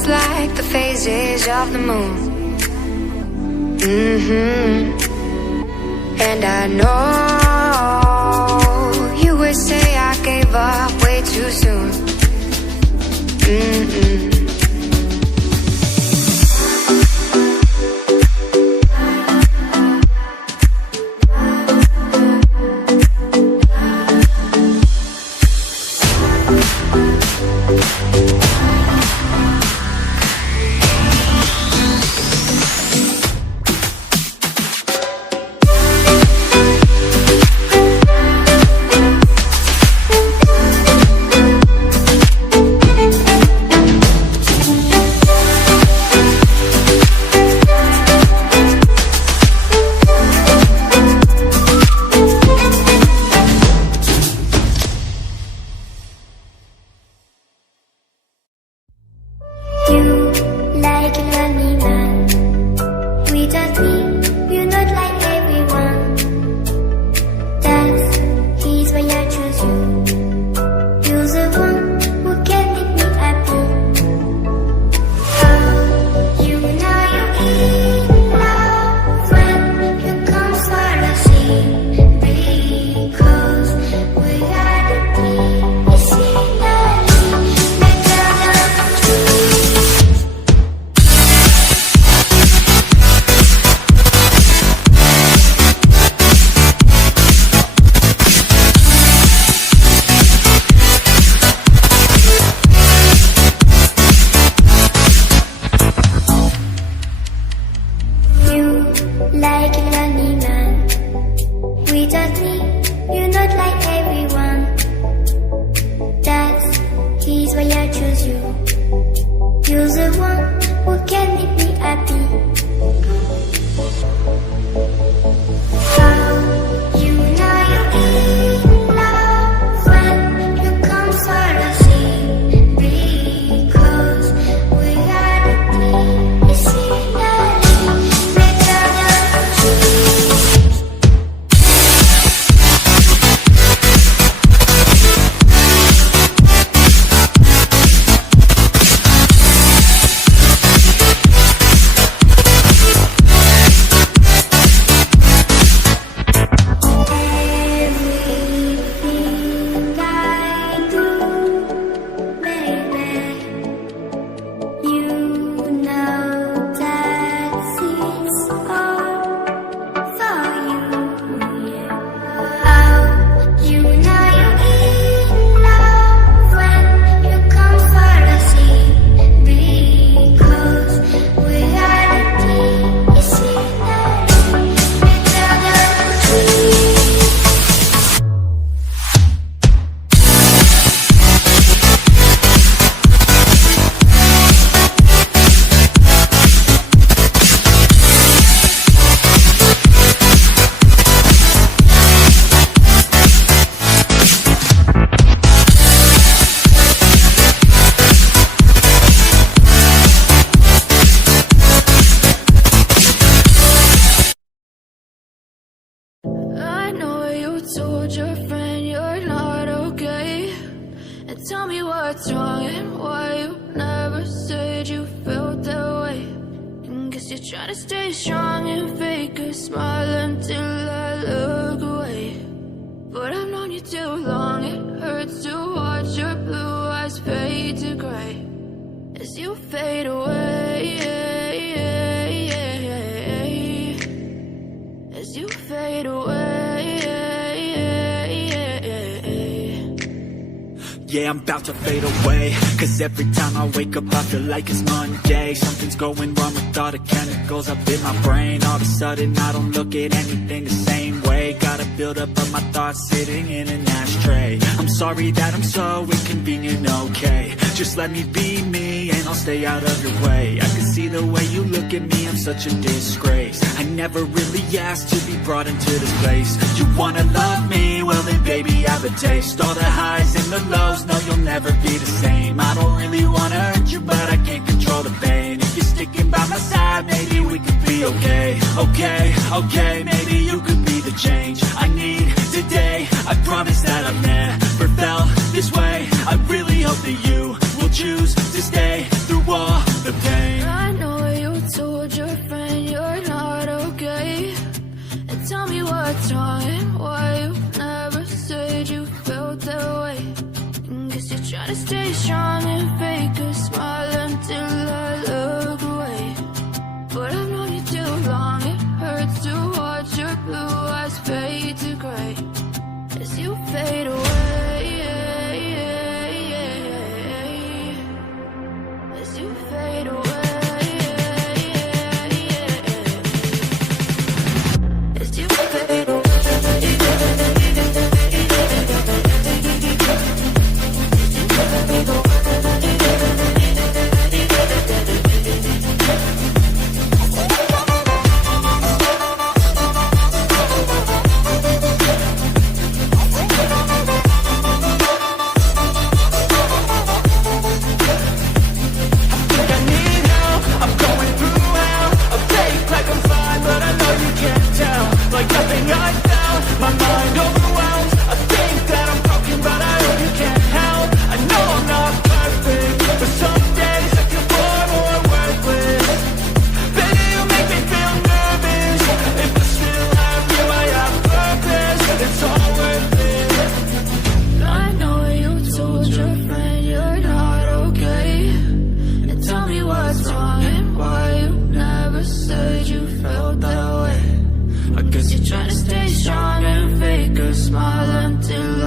just like the phases of the moon. And I know you would say I gave up way too soon. what's wrong and why you never said you felt that way. And guess you're trying to stay strong and fake a smile until I look away. But I've known you too long, it hurts to watch your blue eyes fade to gray as you fade away, as you fade away. Yeah, I'm about to fade away, 'cause every time I wake up I feel like it's Monday. Something's going wrong with all the chemicals up in my brain. All of a sudden I don't look at anything the same way. Gotta build up of my thoughts sitting in an ashtray. I'm sorry that I'm so inconvenient, okay. Just let me be me and I'll stay out of your way. I can see the way you look at me, I'm such a disgrace. I never really asked to be brought into this place. You wanna love me? Well then baby I have a taste. All the highs and the lows, no you'll never be the same. I don't really wanna hurt you but I can't control the pain. If you're sticking by my side maybe we could be okay. Okay, maybe you could be the change I need today. I promise that I've never felt this way. I really hope that you will choose to stay through all said you felt that way. I guess you're trying to stay strong and fake a smile until